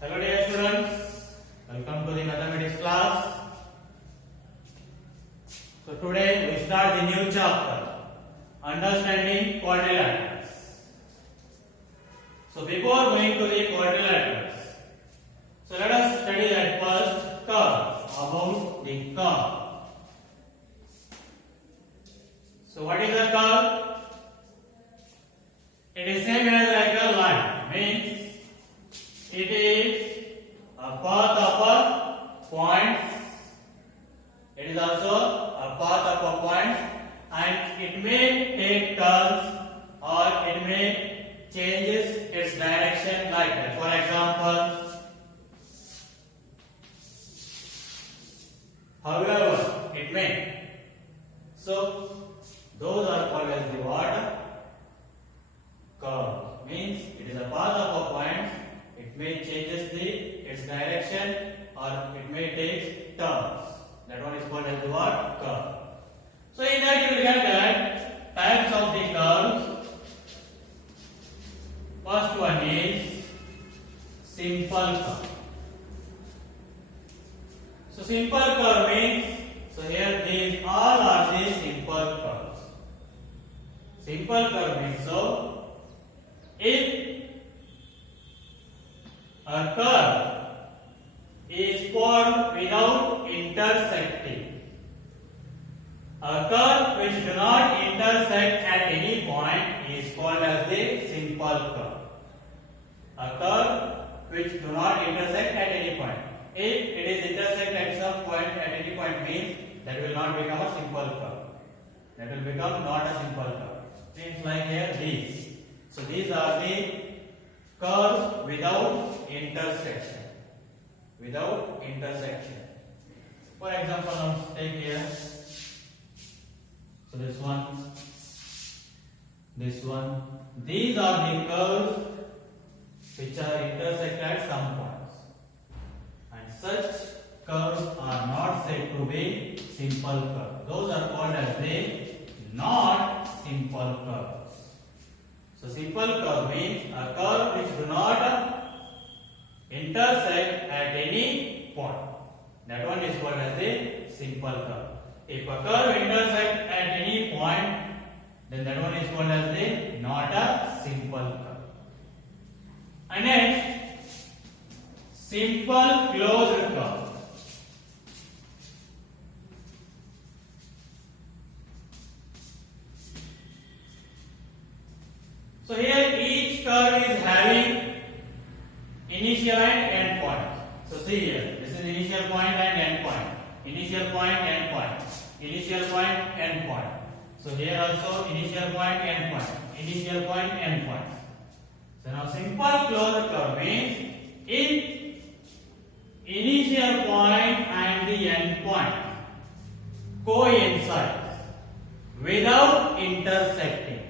Hello dear students, welcome to the mathematics class. So today we start the new chapter, understanding quadrilaterals. So before going to the quadrilaterals, so let us study that first curve, about the curve. So what is a curve? It is same as like a line, means it is a path of a point. It is also a path of a point, and it may take turns or it may changes its direction like that. For example, however it may. So those are called as the what? Curve. Means it is a path of a point. It may changes its direction or it may take turns. That one is called as the what? Curve. So in that you will get that types of the curves. First one is simple curve. So simple curve means, so here these all are the simple curves. Simple curve means, so if a curve is formed without intersecting, a curve which do not intersect at any point is called as the simple curve. A curve which do not intersect at any point. If it is intersect at some point, at any point, means that will not become a simple curve. That will become not a simple curve. Things like here these. So these are the curves without intersection. Without intersection. For example, now take here. So this one. These are the curves which are intersect at some points. And such curves are not said to be simple curves. Those are called as the not simple curves. So simple curve means a curve which do not intersect at any point. That one is called as the simple curve. If a curve intersects at any point, then that one is called as the not a simple curve. And next, simple closed curve. So here each curve is having initial and end point. So see here, this is initial point and end point. Initial point, end point. Initial point, end point. So here also initial point, end point. Initial point, end point. So now simple closed curve means if initial point and the end point coincide without intersecting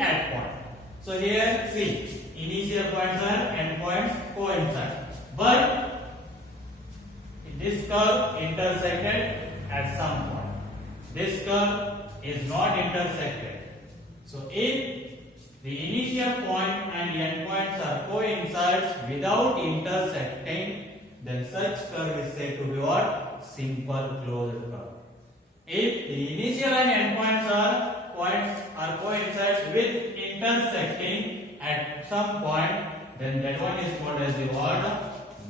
at point. So here see, initial points and end points coincide, but this curve intersected at some point. This curve is not intersected. So if the initial point and the end points are coincides without intersecting, then such curve is said to be what? Simple closed curve. If the initial and end points are coincides with intersecting at some point, then that one is called as the what?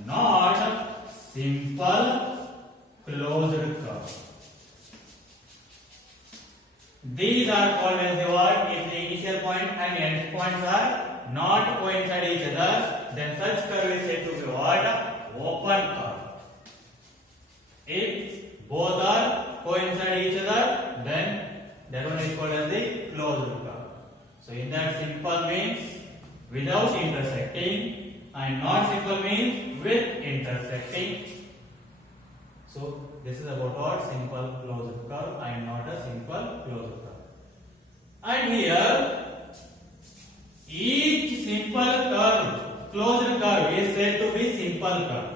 Not simple closed curve. These are called as the what? If the initial point and end points are not coincide each other, then such curve is said to be what? Open curve. If both are coincide each other, then that one is called as the closed curve. So in that, simple means without intersecting and not simple means with intersecting. So this is about what? Simple closed curve and not a simple closed curve. And here each simple curve, closed curve is said to be simple curve.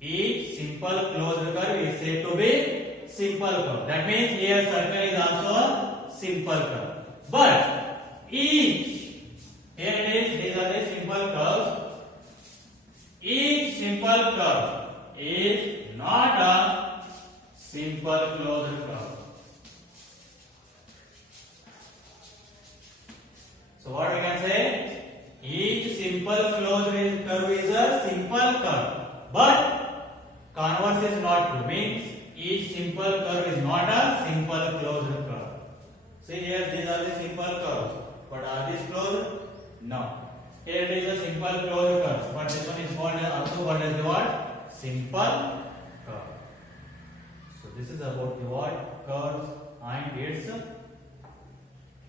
Each simple closed curve is said to be simple curve. That means here circle is also a simple curve. But each, here it is, these are the simple curve. simple curve is not a simple closed curve. So what we can say? Each simple closed curve is a simple curve, but converse is not true. Means each simple curve is not a simple closed curve. See here, these are the simple curves, but are these closed? No. Here it is a simple closed curve, but this one is also called as the what? Simple curve. So this is about the what? Curves and its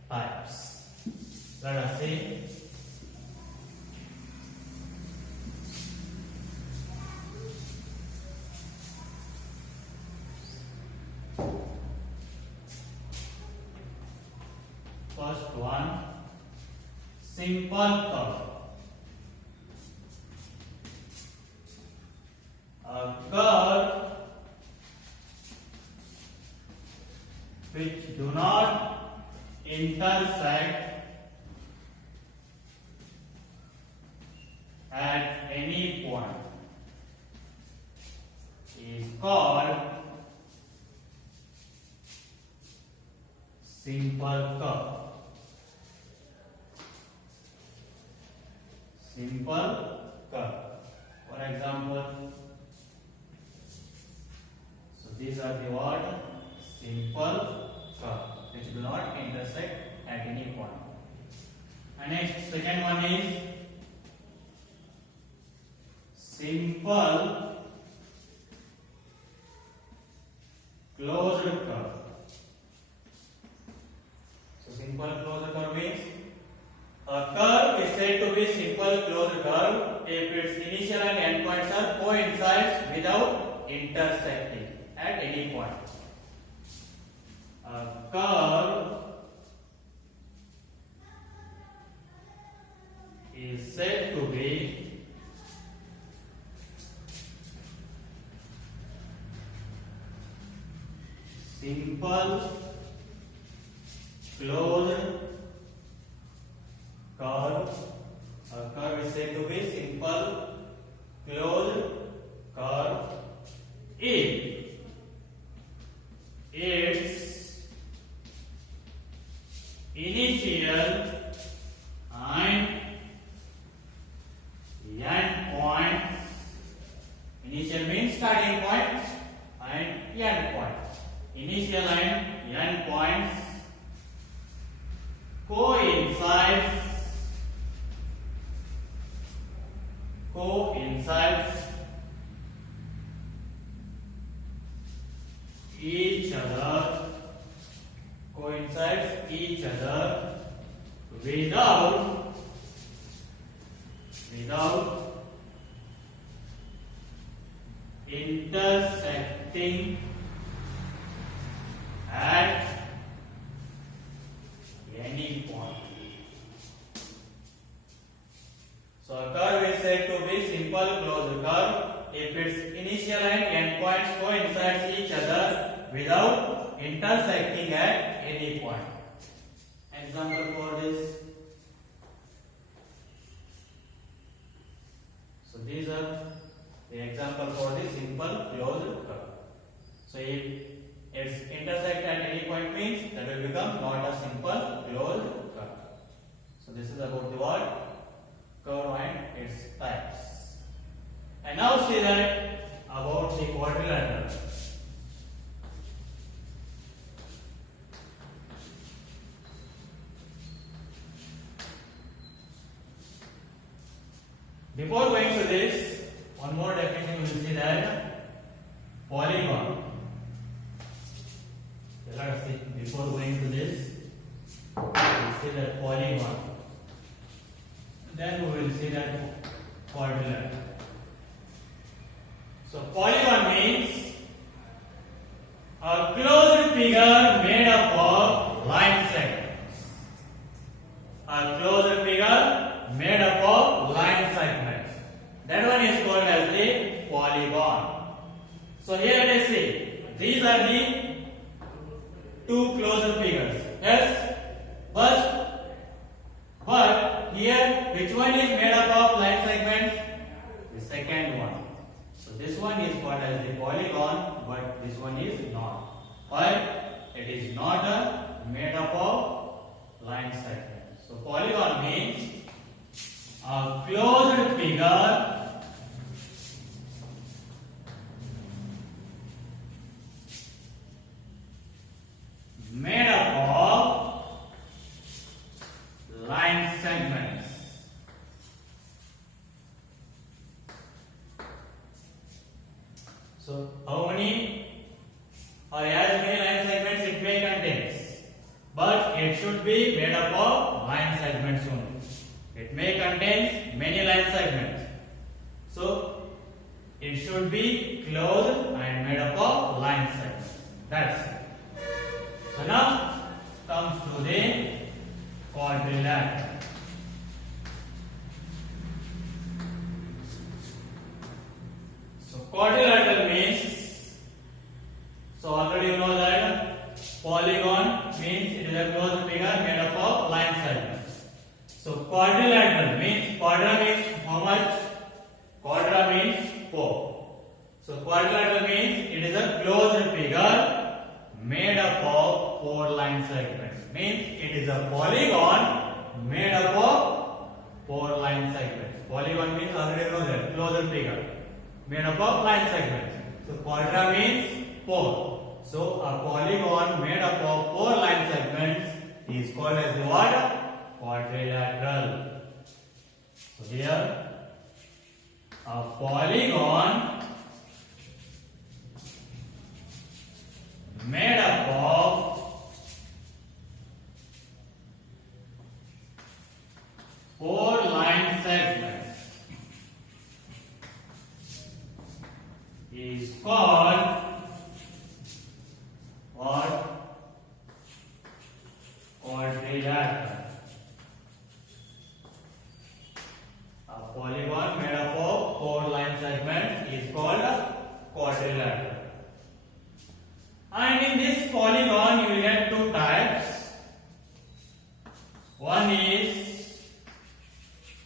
types. Let us see. First one, simple curve. A curve which do not intersect at any point is called simple curve. Simple curve. For example, so these are the what? Simple curve which do not intersect at any point. And next, second one is simple closed curve. So simple closed curve means a curve is said to be simple closed curve if its initial and end points are coincides without intersecting at any point. A curve is said to be simple closed curve. A curve is said to be simple closed curve if its initial and end points, initial means starting point and end point, initial and end points coincides each other without intersecting at any point. So a curve is said to be simple closed curve if its initial and end points coincide each other without intersecting at any point. Example for this. So these are the example for the simple closed curve. So if its intersect at any point means that will become not a simple closed curve. So this is about the what? Curve and its types. And now see that about the quadrilateral. Before going to this, one more definition we will see that polygon. Let us see. Before going to this, we will see that polygon. Then we will see that quadrilateral. So polygon means a closed figure made up of line segments. A closed figure made up of line segments. That one is called as the polygon. So here let us see. These are the two closed figures. Yes, but here which one is made up of line segments? The second one. made up of line segments. So polygon means a closed figure made up of line segments. So how many or as many line segments it may contain, but it should be made up of line segments only. It may contain many line segments, so it should be closed and made up of line segments. That's it. So now comes to the quadrilateral. So quadrilateral means, so already you know that polygon means it is a closed figure made up of line segments. So quadrilateral means, quadra means how much? Quadra means 4. So quadrilateral means it is a closed figure made up of 4 line segments. Means it is a polygon made up of 4 line segments. Polygon means already know that closed figure made up of line segments. So quadra means 4. So a polygon made up of 4 line segments is called as the what? Quadrilateral. So here a polygon made up of 4 line segments is called what? Quadrilateral. A polygon made up of 4 line segments is called quadrilateral. And in this polygon you will get 2 types. One is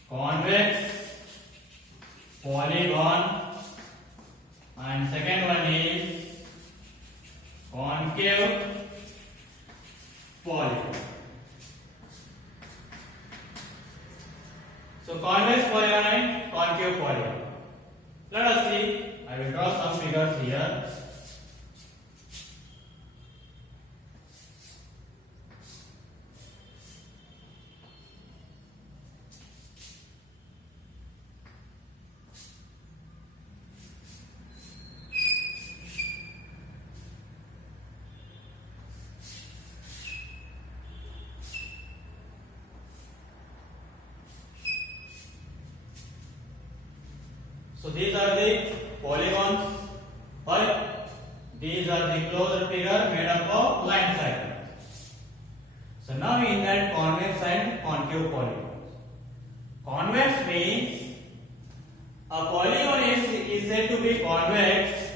convex polygon and second one is concave polygon. So convex polygon and concave polygon. Let us see. I will draw some figures here. So these are the polygons, but these are the closed figure made up of line segments. So now in that convex and concave polygons. Convex means a polygon is said to be convex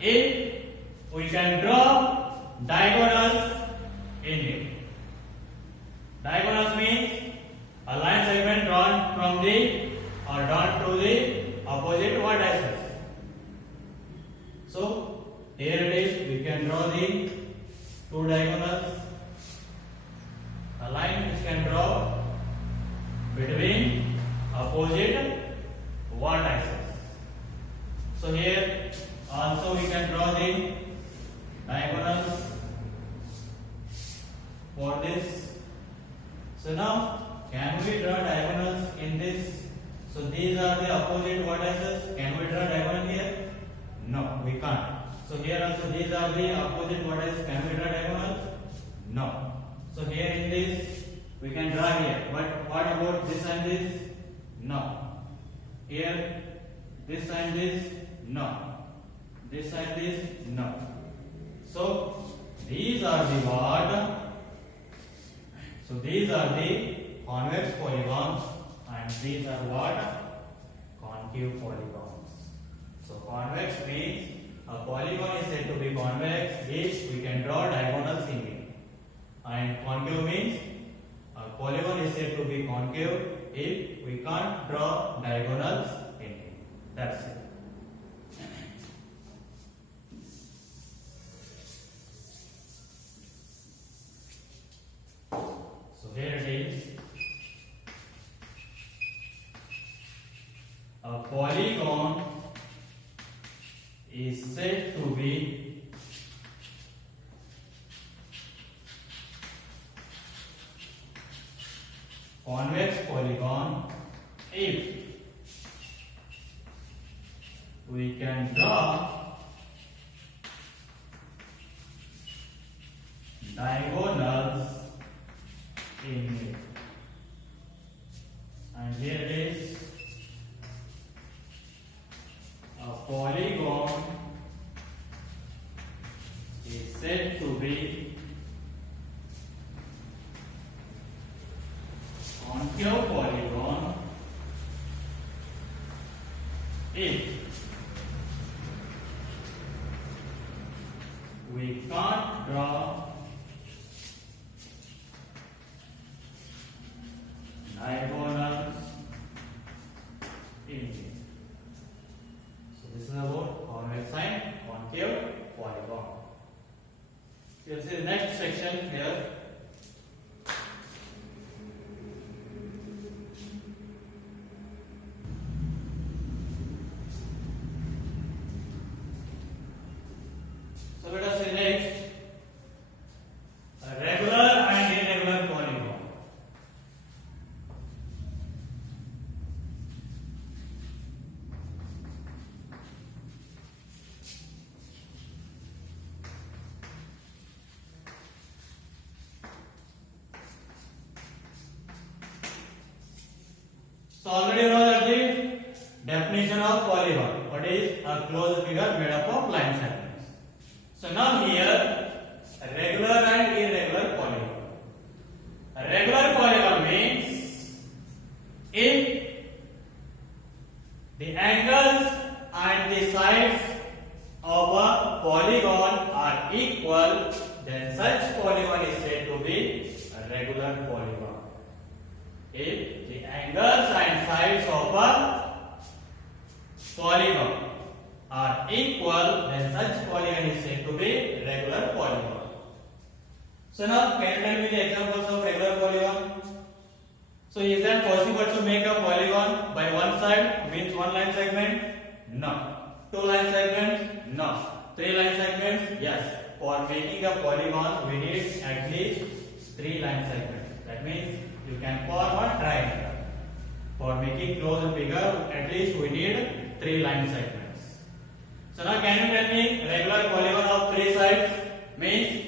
if we can draw diagonals in it. Diagonals means a line segment drawn from the or drawn to the opposite vertices. So here it is, we can draw the 2 diagonals, a line which can draw between opposite vertices. So here also we can draw the diagonals for this. So now can we draw diagonals in this? So these are the opposite vertices. Can we draw diagonal here? No, we can't. So here also these are the opposite vertices. Can we draw diagonal? No. So here in this we can draw here. But what about this and this? No. Here this and this? No. This and this? No. So these are the what? So these are the convex polygons. And these are what? Concave polygons. So convex means a polygon is said to be convex if we can draw diagonals in it. And concave means a polygon is said to be concave if we can't draw diagonals in it. That's it. So here it is. A polygon is said to be convex polygon if we can draw diagonals in it. And here it is. A polygon is said to be concave polygon if we can't draw diagonals in it. So this is about convex and concave polygon. So you'll see the next section here. So let us see next a regular and irregular polygon. So already you know that the definition of polygon. What is a closed figure made up of line segments. So now here a regular and irregular polygon. A regular polygon means if the angles and the sides of a polygon are equal, then such polygon is said to be a regular polygon. If the angles and sides of a polygon are equal, then such polygon is said to be regular polygon. So now can you tell me the examples of regular polygon? So is that possible to make a polygon by one side, means one line segment? No. Two line segments? No. Three line segments? Yes. For making a polygon, we need at least three line segments. That means you can form a triangle. For making closed figure, at least we need three line segments. So now can you tell me regular polygon of three sides means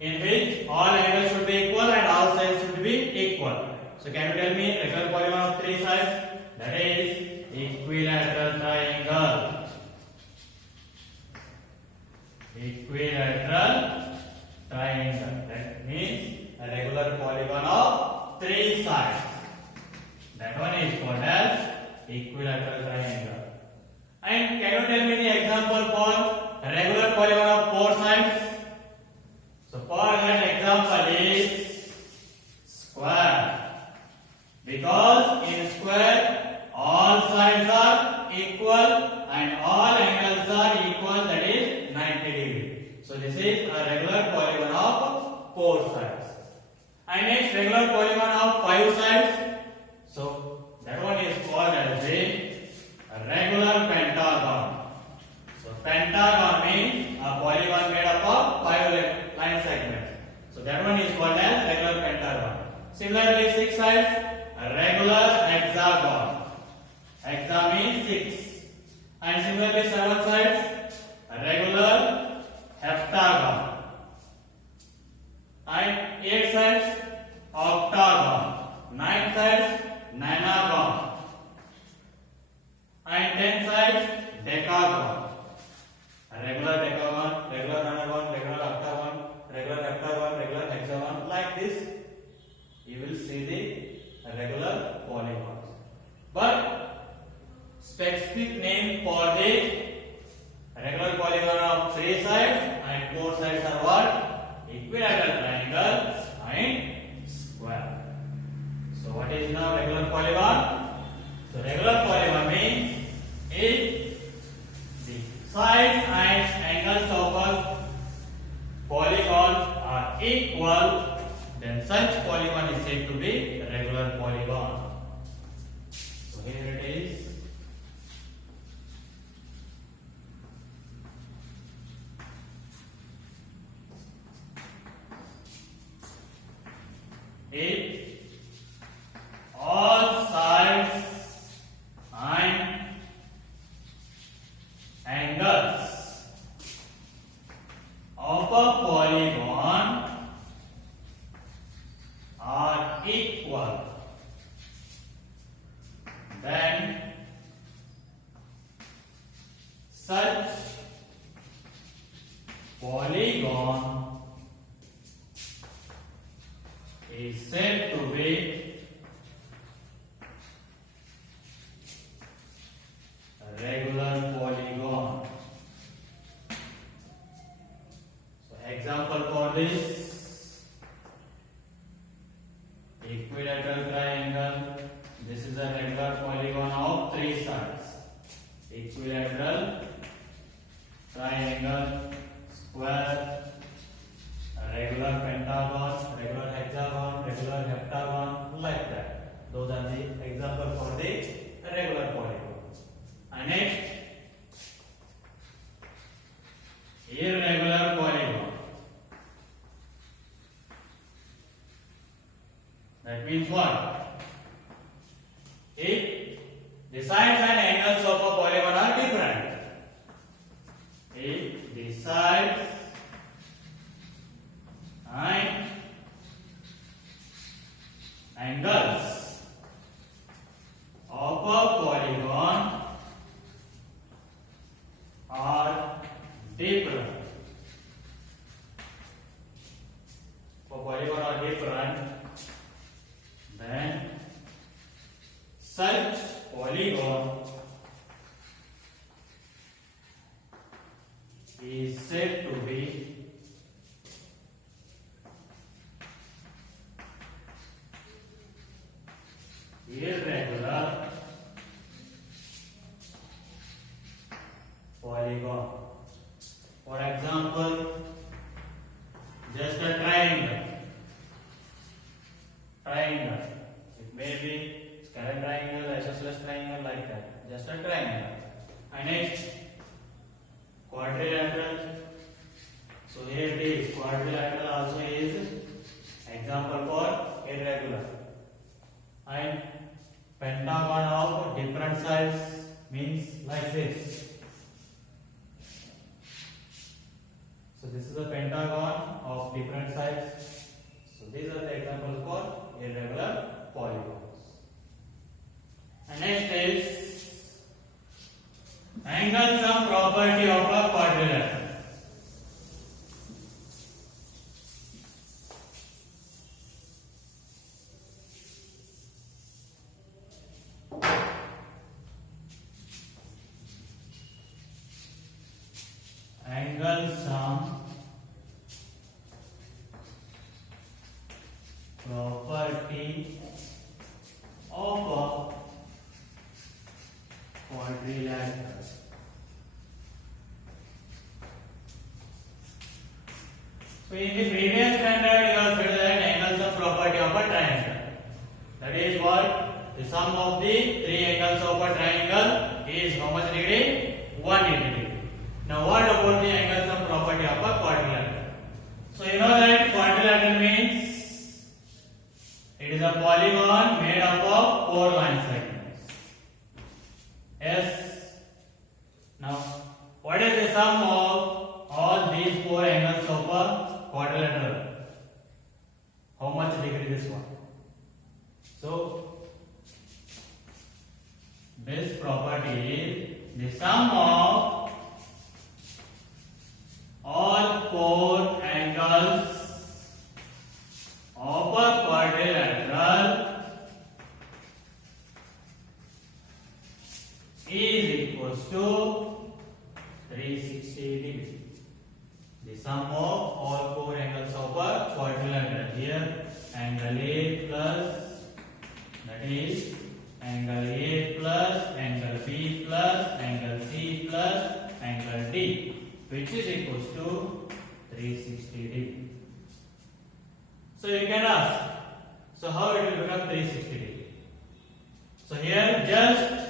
in which all angles should be equal and all sides should be equal. So can you tell me regular polygon of three sides? That is equilateral triangle. Equilateral triangle. That means a regular polygon of three sides. That one is called as equilateral triangle. And can you tell me the example for a regular polygon of four sides? So for that example is square. Because in square all sides are equal and all angles are equal, that is 90 degree. So this is a regular polygon of four sides. And next regular polygon of five sides. So that one is called as a regular pentagon. So pentagon means a polygon made up of five line segments. So that one is called as regular pentagon. Similarly, six sides, a regular hexagon. Hexa means six. And similarly, seven sides, a regular heptagon. And eight sides, octagon. Nine sides, nonagon. And 10 sides, decagon. A regular decagon, regular nonagon, regular octagon, regular heptagon, regular hexagon. Like this, you will see the regular polygons. But specific name for the regular polygon of three sides and four sides are what? Equilateral triangle and square. So what is now regular polygon? So regular polygon means if the sides and angles of a polygon are equal, then such polygon is said to be regular polygon. So here it is. If all sides and angles of a polygon are equal, then such polygon is said to be a regular polygon. So example for this: equilateral triangle. This is a regular polygon of three sides. Equilateral triangle, square, regular pentagon, regular hexagon, regular heptagon, like that. Those are the example for the regular polygon. And next, irregular polygon. That means what? If the sides and angles of a polygon are different, if the sides and angles of a polygon are different. For polygon are different, then such polygon is said to be irregular polygon. For example, just a triangle. It may be scalar triangle, isosceles triangle, like that. Just a triangle. And next, quadrilateral. So here it is. Quadrilateral also is example for irregular. And pentagon of different sides means like this. So this is a pentagon of different sides. So these are the examples for irregular polygons. And next is angle sum property of a quadrilateral. Angle sum property of a quadrilateral. So in the previous standard you have studied that angle sum property of a triangle. That is what? The sum of the three angles of a triangle is how much degree? 180 degree. Now what about the angle sum property of a quadrilateral? So you know that quadrilateral means it is a polygon made up of 4 line segments. Yes. Now what is the sum of all these 4 angles of a quadrilateral? How much degree this one? So this property is the sum of all 4 angles of a quadrilateral is equals to 360 degree. The sum of all 4 angles of a quadrilateral. Here angle A plus, that is angle A plus, angle B plus, angle C plus, angle D, which is equals to 360 degree. So So you can ask, so how it will become 360 degree? So here just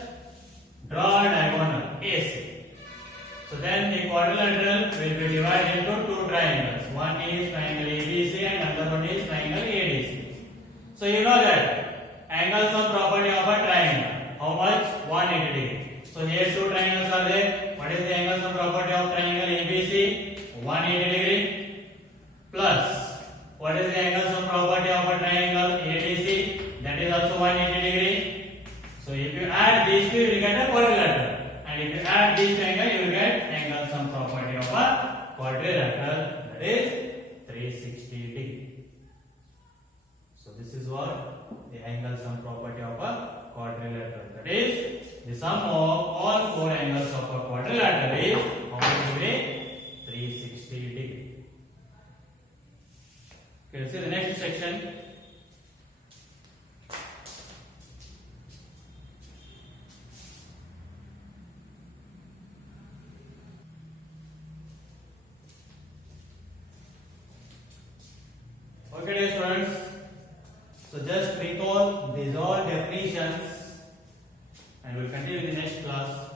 draw a diagonal AC. So then the quadrilateral will be divided into two triangles. One is triangle ABC and another one is triangle ADC. So you know that angle sum property of a triangle. How much? 180 degree. So here two triangles are there. What is the angle sum property of triangle ABC? 180 degree. Plus, what is the angle sum property of a triangle ADC? That is also 180 degree. So if you add these two, you will get a quadrilateral. And if you add these triangles, you will get angle sum property of a quadrilateral. That is 360 degree. So this is what the angle sum property of a quadrilateral. That is the sum of all four angles of a quadrilateral is how much degree? 360 degree. Okay, see the next section. Okay, dear students. So just recall these all definitions and we'll continue in the next class.